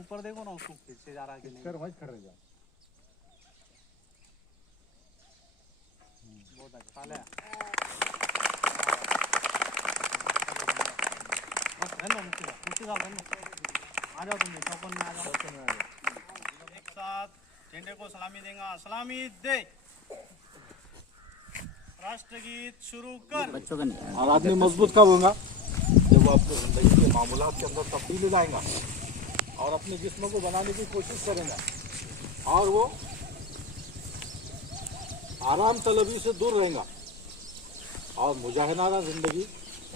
ऊपर देखो ना उसको खींचे जा रहा है कि नहीं। वहीं खड़े जा। बहुत अच्छा ले बस रहने मुक्ति साहब रहने आ जाओ तुम चौकन में आ जाओ। एक साथ झंडे को सलामी देगा। सलामी दे। राष्ट्रगीत शुरू कर। बच्चों का नहीं और आदमी मजबूत कब होगा जब वो अपनी जिंदगी के मामूलात के अंदर तब्दीली लाएगा और अपने जिस्म को बनाने की कोशिश करेगा और वो आराम तलबी से दूर रहेगा और मुजाहिदाना ज़िंदगी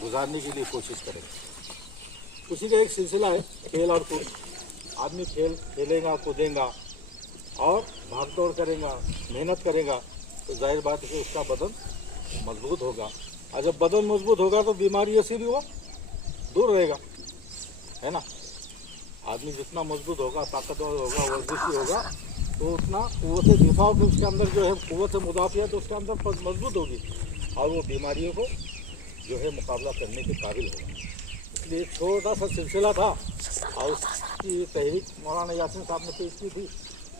गुजारने के लिए कोशिश करेगा। उसी का एक सिलसिला है खेल और कूद। आदमी खेलेगा कूदेगा और भाग दौड़ करेगा मेहनत करेगा तो जाहिर बात है कि उसका बदन मजबूत होगा और जब बदन मजबूत होगा तो बीमारियों से भी वो दूर रहेगा, है ना। आदमी जितना मजबूत होगा ताकतवर होगा वर्जिशी होगा तो उतना क़ुव्वत दिफा को उसके अंदर जो है क़ुव्वत मुदाफ़ियत उसके अंदर मजबूत होगी और वो बीमारियों को जो है मुकाबला करने के काबिल होगा। इसलिए एक छोटा सा सिलसिला था और उसकी तहरीक मौलाना यासीन साहब ने पेश की थी,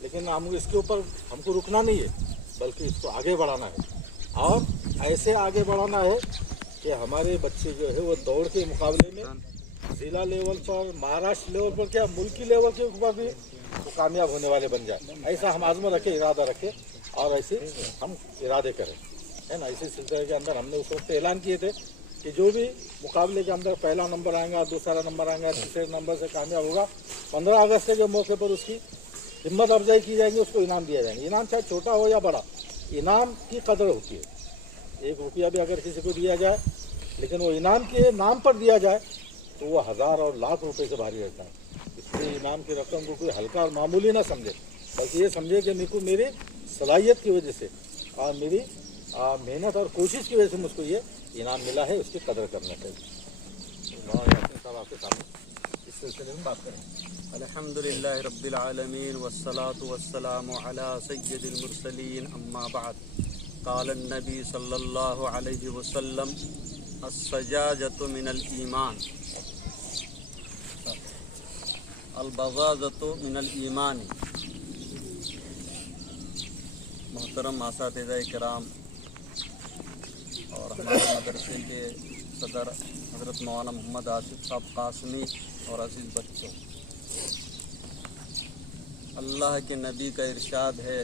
लेकिन हम इसके ऊपर हमको रुकना नहीं है बल्कि इसको आगे बढ़ाना है और ऐसे आगे बढ़ाना है कि हमारे बच्चे जो है वो दौड़ के मुकाबले में ज़िला लेवल पर महाराष्ट्र लेवल पर क्या मुल्की लेवल के ऊपर भी वो कामयाब होने वाले बन जाए। ऐसा हम आज़म रखें इरादा रखें और ऐसे हम इरादे करें, है ना। इसी सिलसिले के अंदर हमने उस वक्त ऐलान किए थे कि जो भी मुकाबले के अंदर पहला नंबर आएगा दूसरा नंबर आएगा तीसरे नंबर से कामयाब होगा 15 अगस्त के मौके पर उसकी हिम्मत अफजाई की जाएगी, उसको इनाम दिया जाएगा। इनाम चाहे छोटा हो या बड़ा, इनाम की कदर होती है। 1 रुपया भी अगर किसी को दिया जाए लेकिन वो इनाम के नाम पर दिया जाए तो वो हज़ार और लाख रुपए से भारी रहता है। इसलिए इनाम की रकम को कोई हल्का और मामूली ना समझे बल्कि ये समझे कि मेरे को मेरी सलाहियत की वजह से और मेरी मेहनत और कोशिश की वजह से मुझको ये इनाम मिला है, उसकी कदर करना चाहिए। साहब आपके सामने इस सिलसिले में बात करें। अल्हम्दुलिल्लाह रब्बिल आलमीन वस्सलातु वस्सलामु अला सय्यिदिल मुरसलीन अम्मा बाद क़ाल नबी सल्लल्लाहु अलैहि वसल्लम अस्सजाजतु मिनल ईमान अलबज़ाज़तु मिनल ईमान। मोहतरम असातिज़ा किराम और हमारे मदरसे के सदर हज़रत मौलाना मोहम्मद आसिफ साहब कासमी और अज़ीज़ बच्चों, अल्लाह के नबी का इरशाद है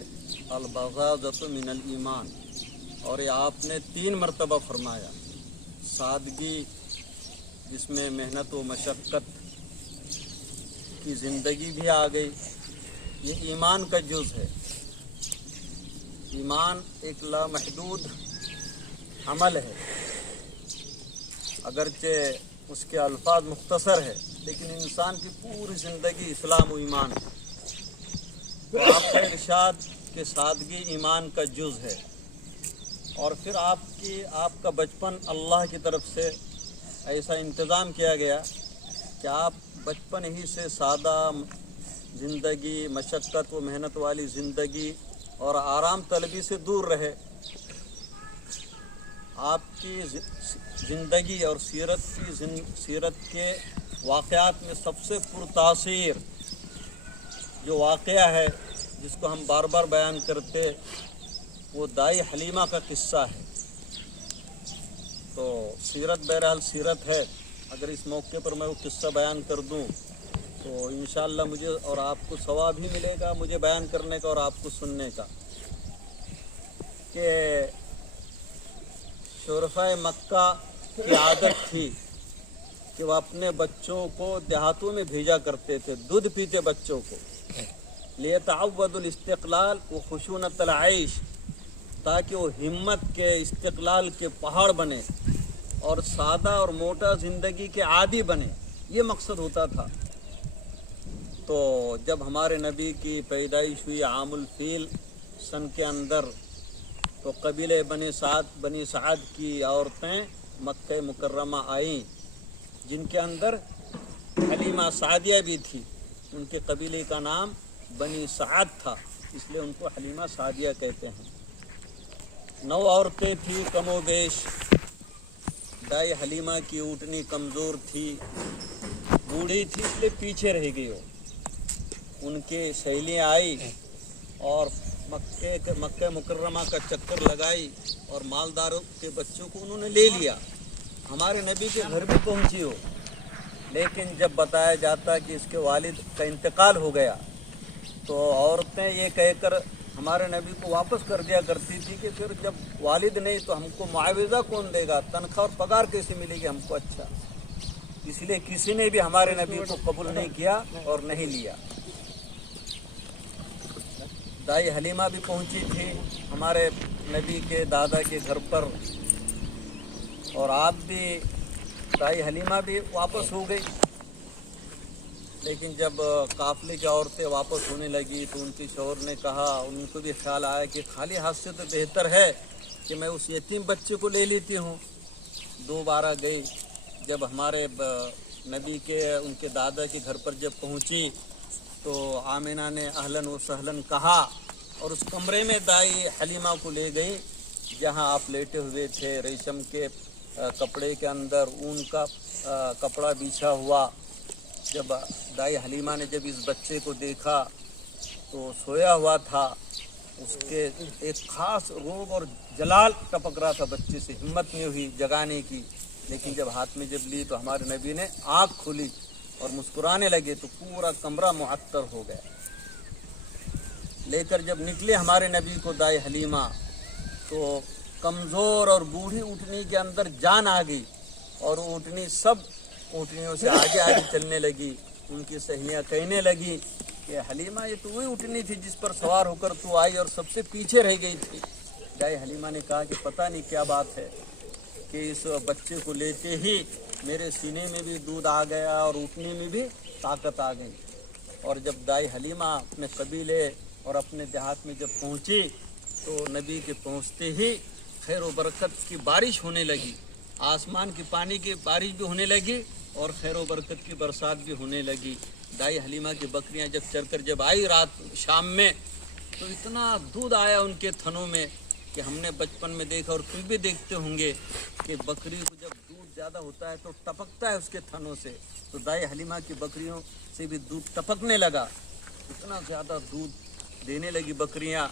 अलबज़ाज़तु मिनल ईमान और ये आपने 3 मरतबा फरमाया। सादगी जिसमें मेहनत व मशक्क़त की ज़िंदगी भी आ गई, ये ईमान का जुज़ है। ईमान एक लामहदूद अमल है, अगरचे उसके अल्फाज मुख्तसर है लेकिन इंसान की पूरी ज़िंदगी इस्लाम व ईमान है। तो आपका इरशाद कि सादगी ईमान का जुज़ है और फिर आपका बचपन अल्लाह की तरफ से ऐसा इंतज़ाम किया गया कि आप बचपन ही से सादा ज़िंदगी मशक्क़त व मेहनत वाली ज़िंदगी और आराम तलबी से दूर रहे। आपकी ज़िंदगी और सीरत के वाक़यात में सबसे पुरतासीर जो वाक़या है जिसको हम बार बार बयान करते वो दाई हलीमा का किस्सा है। तो सीरत बहरहाल सीरत है, अगर इस मौके पर मैं वो किस्सा बयान कर दूं तो इंशाअल्लाह मुझे और आपको सवाब ही मिलेगा, मुझे बयान करने का और आपको सुनने का। कि शुरफ़ाए मक्का की आदत थी कि वह अपने बच्चों को देहातों में भेजा करते थे, दूध पीते बच्चों को, लियतअव्वदुल इस्तिक़लाल व खुशूनतल आइश, ताकि वो हिम्मत के इस्तिक़लाल के पहाड़ बने और सादा और मोटा ज़िंदगी के आदी बने, ये मकसद होता था। तो जब हमारे नबी की पैदाइश हुई आमुल फील सन के अंदर, तो कबीले बनी साद की औरतें मक्का मुकर्रमा आईं, जिनके अंदर हलीमा सादिया भी थी। उनके कबीले का नाम बनी साद था, इसलिए उनको हलीमा सादिया कहते हैं। 9 औरतें थी कमोबेश। दाई हलीमा की ऊँटनी कमज़ोर थी, बूढ़ी थी, इसलिए पीछे रह गई हो। उनकी सहेलियाँ आई और मक्के मुकर्रमा का चक्कर लगाई और मालदारों के बच्चों को उन्होंने ले लिया। हमारे नबी के घर भी पहुंची हो, लेकिन जब बताया जाता कि इसके वालिद का इंतकाल हो गया तो औरतें ये कहकर हमारे नबी को वापस कर दिया करती थी कि फिर जब वालिद नहीं तो हमको मुआवजा कौन देगा, तनख्वाह और पगार कैसे मिलेगी हमको। अच्छा, इसलिए किसी ने भी हमारे नबी को कबूल नहीं किया और नहीं लिया। दाई हलीमा भी पहुंची थी हमारे नबी के दादा के घर पर, और आप भी दाई हलीमा भी वापस हो गई। लेकिन जब काफले की औरतें वापस होने लगी तो उनके शौहर ने कहा, उनको भी ख्याल आया कि खाली हाथ से तो बेहतर है कि मैं उस यतीम बच्चे को ले लेती हूँ। दोबारा गई। जब हमारे नबी के उनके दादा के घर पर जब पहुँची तो आमिना ने अहलन व सहलन कहा और उस कमरे में दाई हलीमा को ले गई जहाँ आप लेटे हुए थे। रेशम के कपड़े के अंदर ऊन का कपड़ा बिछा हुआ। जब दाई हलीमा ने जब इस बच्चे को देखा तो सोया हुआ था, उसके एक खास रोग और जलाल टपक रहा था बच्चे से, हिम्मत नहीं हुई जगाने की। लेकिन जब हाथ में जब ली तो हमारे नबी ने आँख खोली और मुस्कुराने लगे तो पूरा कमरा मुअत्तर हो गया। लेकर जब निकले हमारे नबी को दाई हलीमा तो कमज़ोर और बूढ़ी ऊँटनी के अंदर जान आ गई और ऊँटनी सब ऊँटनियों से आगे आगे चलने लगी। उनकी सहेलियाँ कहने लगी कि हलीमा ये तो वही ऊँटनी थी जिस पर सवार होकर तू आई और सबसे पीछे रह गई थी। दाई हलीमा ने कहा कि पता नहीं क्या बात है कि इस बच्चे को लेते ही मेरे सीने में भी दूध आ गया और ऊँटनी में भी ताकत आ गई। और जब दाई हलीमा अपने कबीले और अपने देहात में जब पहुँची तो नबी के पहुँचते ही खैर व बरकत की बारिश होने लगी, आसमान की पानी की बारिश भी होने लगी और खैर व बरकत की बरसात भी होने लगी। दाई हलीमा की बकरियां जब चरकर जब आई रात शाम में तो इतना दूध आया उनके थनों में कि हमने बचपन में देखा और तुम भी देखते होंगे कि बकरी को जब दूध ज़्यादा होता है तो टपकता है उसके थनों से। तो दाई हलीमा की बकरियों से भी दूध टपकने लगा, इतना ज़्यादा दूध देने लगी बकरियां।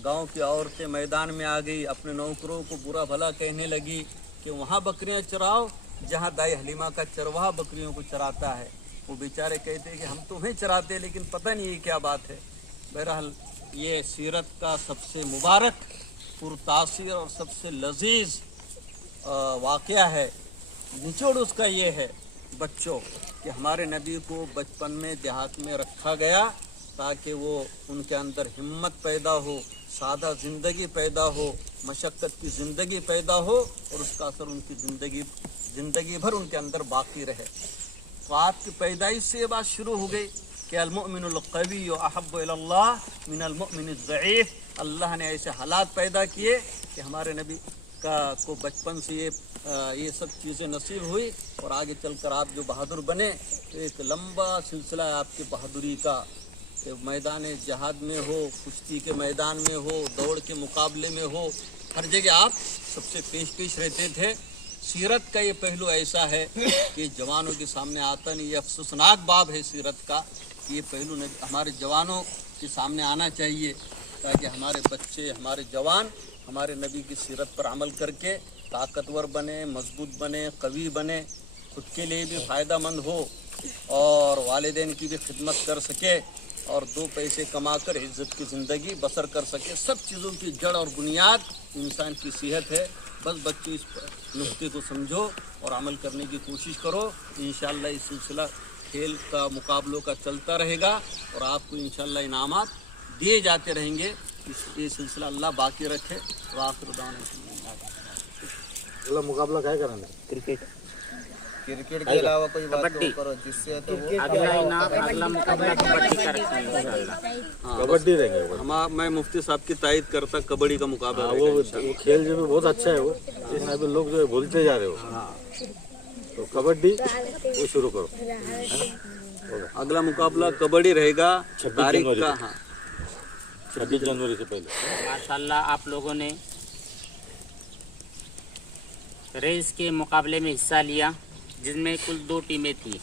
गांव की औरतें मैदान में आ गई, अपने नौकरों को बुरा भला कहने लगी कि वहाँ बकरियां चराओ जहाँ दाई हलीमा का चरवाहा बकरियों को चराता है। वो बेचारे कहते हैं कि हम तो वहीं चराते लेकिन पता नहीं ये क्या बात है। बहरहाल ये सीरत का सबसे मुबारक, पुरतासीर और सबसे लजीज वाक़या है। निचोड़ उसका ये है बच्चों कि हमारे नबी को बचपन में देहात में रखा गया ताकि वो उनके अंदर हिम्मत पैदा हो, सादा ज़िंदगी पैदा हो, मशक्क़त की ज़िंदगी पैदा हो और उसका असर उनकी ज़िंदगी भर उनके अंदर बाकी रहे। तो आपकी पैदाइश से ये बात शुरू हो गई कि अल-मुअमिनुल क़वी अहब्बु इलल्लाह मिनल मुअमिनिज़ ज़ईफ़। अल्लाह ने ऐसे हालात पैदा किए कि हमारे नबी को बचपन से ये सब चीज़ें नसीब हुई और आगे चलकर आप जो बहादुर बने तो एक लंबा सिलसिला है आपकी बहादुरी का। मैदान जहाद में हो, कुश्ती के मैदान में हो, दौड़ के मुकाबले में हो, हर जगह आप सबसे पेश रहते थे। सीरत का ये पहलू ऐसा है कि जवानों के सामने आता नहीं। ये अफसोसनाक बाब है सीरत का, ये पहलू हमारे जवानों के सामने आना चाहिए ताकि हमारे बच्चे, हमारे जवान हमारे नबी की सीरत पर अमल करके ताकतवर बने, मजबूत बने, कवी बने, खुद के लिए भी फ़ायदा मंद हो और वालिदैन की भी खिदमत कर सके और दो पैसे कमाकर इज़्ज़त की ज़िंदगी बसर कर सके। सब चीज़ों की जड़ और बुनियाद इंसान की सेहत है। बस बच्चों इस नुक्ते को समझो और अमल करने की कोशिश करो। इंशाअल्लाह ये सिलसिला खेल का मुकाबलों का चलता रहेगा और आपको इंशाअल्लाह इनामात दिए जाते रहेंगे। ये सिलसिला अल्लाह बाकी रखे। आखिर दाना मुकाबला क्या कराना? क्रिकेट के अलावा कोई बात करो जिससे तो अगला मुकाबला कबड्डी का कबड्डी रहेंगे। मैं मुफ्ती साहब की तायद करता कबड्डी का मुकाबला वो खेल जो भी बहुत अच्छा है वो, लेकिन अभी लोग जो है भूलते जा रहे हो। तो कबड्डी वो शुरू करो। अगला मुकाबला कबड्डी रहेगा 26 तारीख जनवरी का। को। हाँ 26 जनवरी से पहले। माशाल्लाह आप लोगों ने रेस के मुकाबले में हिस्सा लिया जिसमें कुल 2 टीमें थी।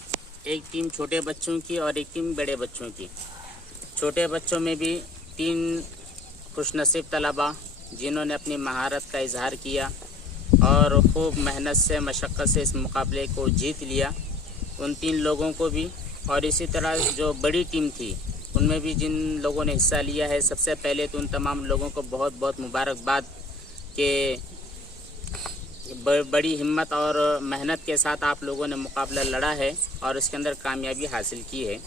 एक टीम छोटे बच्चों की और एक टीम बड़े बच्चों की। छोटे बच्चों में भी 3 खुशनसीब तलबा जिन्होंने अपनी महारत का इजहार किया और खूब मेहनत से मशक्क़त से इस मुकाबले को जीत लिया, उन 3 लोगों को भी। और इसी तरह जो बड़ी टीम थी उनमें भी जिन लोगों ने हिस्सा लिया है, सबसे पहले तो उन तमाम लोगों को बहुत बहुत मुबारकबाद कि बड़ी हिम्मत और मेहनत के साथ आप लोगों ने मुकाबला लड़ा है और इसके अंदर कामयाबी हासिल की है।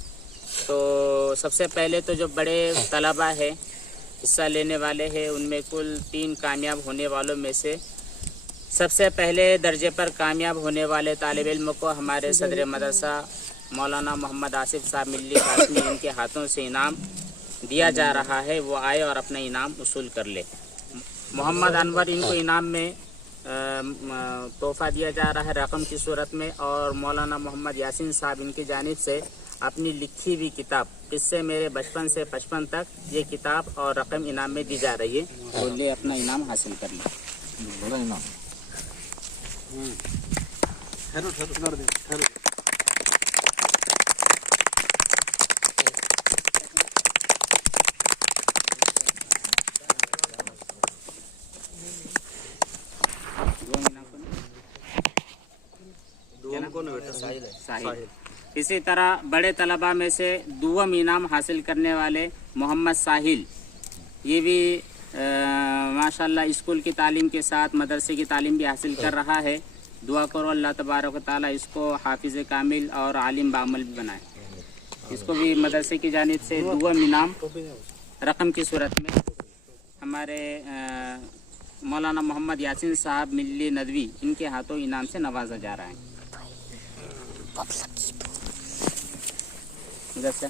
तो सबसे पहले तो जो बड़े तलबा है हिस्सा लेने वाले हैं, उनमें कुल 3 कामयाब होने वालों में से सबसे पहले दर्जे पर कामयाब होने वाले तालिब इल्म को हमारे सदर मदरसा मौलाना मोहम्मद आसिफ साहब मिल्ली कासमी, इनके हाथों से इनाम दिया जा रहा है। वो आए और अपना इनाम वसूल कर ले। मोहम्मद अनवर, इनको इनाम में तोहफा दिया जा रहा है रकम की सूरत में। और मौलाना मोहम्मद यासीन साहब, इनकी जानिब से अपनी लिखी हुई किताब किस्से मेरे बचपन से 55 तक, ये किताब और रकम इनाम में दी जा रही है। तो ले अपना इनाम हासिल कर ले। बड़ा इनाम। साहिल। इसी तरह बड़े तलबा में से दुआम इनाम हासिल करने वाले मोहम्मद साहिल, ये भी माशाल्लाह स्कूल की तालीम के साथ मदरसे की तालीम भी हासिल कर रहा है। दुआ करो अल्लाह तबारक व तआला इसको हाफिज़ कामिल और आलिम बामल भी बनाए। इसको भी मदरसे की जानिब से दुआम इनाम रकम की सूरत में हमारे मौलाना मोहम्मद यासीन साहब मिल्ली नदवी, इनके हाथों इनाम से नवाजा जा रहा है। इधर से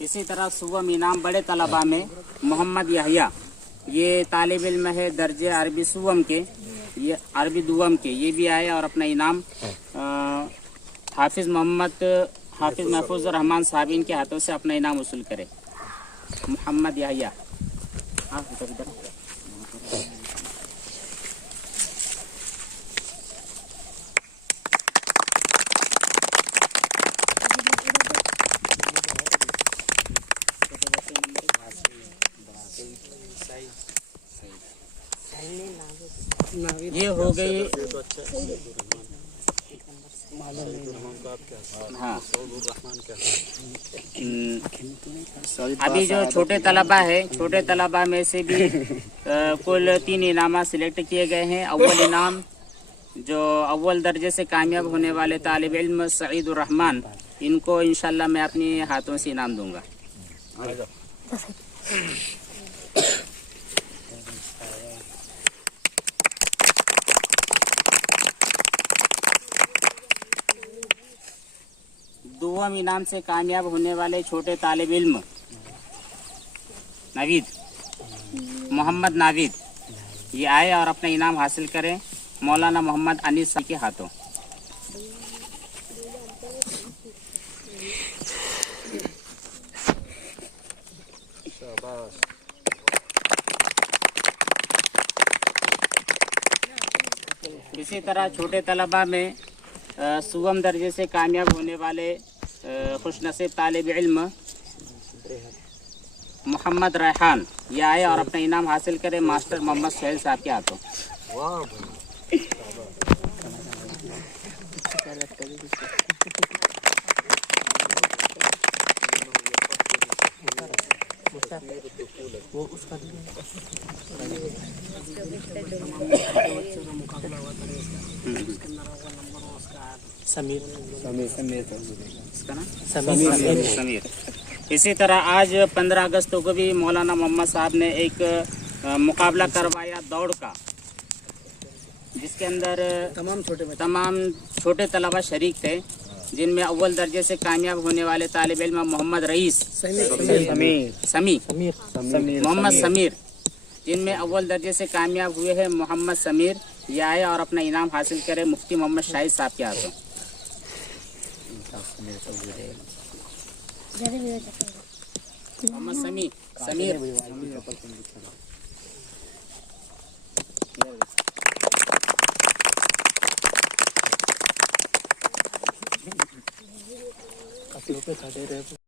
इसी तरह सुवम इनाम बड़े तलबा में मोहम्मद याहिया, ये तालिब इल्म है दर्जे अरबी सुवम के, ये अरबी दुवम के, ये भी आए और अपना इनाम हाफिज़ महफूज रहमान साहब, इनके हाथों से अपना इनाम वसूल करे। मोहम्मद याहिया, ये हो गई। हाँ, अभी जो छोटे तलबा है, छोटे तलबा में से भी कुल 3 इनाम सिलेक्ट किए गए हैं। अव्वल इनाम जो अव्वल दर्जे से कामयाब होने वाले तालिब इल्म सईदुर रहमान, इनको इंशाल्लाह मैं अपने हाथों से इनाम दूंगा। दुआम इनाम से कामयाब होने वाले छोटे तालिब इल्म नाविद, मोहम्मद नाविद, ये आए और अपना इनाम हासिल करें मौलाना मोहम्मद अनीस के हाथों। इसी तरह छोटे तलबा में सुवम दर्जे से कामयाब होने वाले खुशनसीब तालिब इल्म मोहम्मद रेहान, ये आए और अपना इनाम हासिल करें मास्टर मोहम्मद सोहेल साहब के हाथों। समीर। इसी तरह आज 15 अगस्त को भी मौलाना मोहम्मद साहब ने एक मुकाबला करवाया दौड़ का, जिसके अंदर तमाम छोटे तलबा शरीक थे, जिनमें अव्वल दर्जे से कामयाब होने वाले तालिब इल्म मोहम्मद रईस, मोहम्मद समीर, जिनमें अव्वल दर्जे से कामयाब हुए हैं मोहम्मद समीर, ये आए और अपना इनाम हासिल करे मुफ्ती मोहम्मद शाहिद साहब के हाथों। मोहम्मद समीर काफी पे खड़े रहे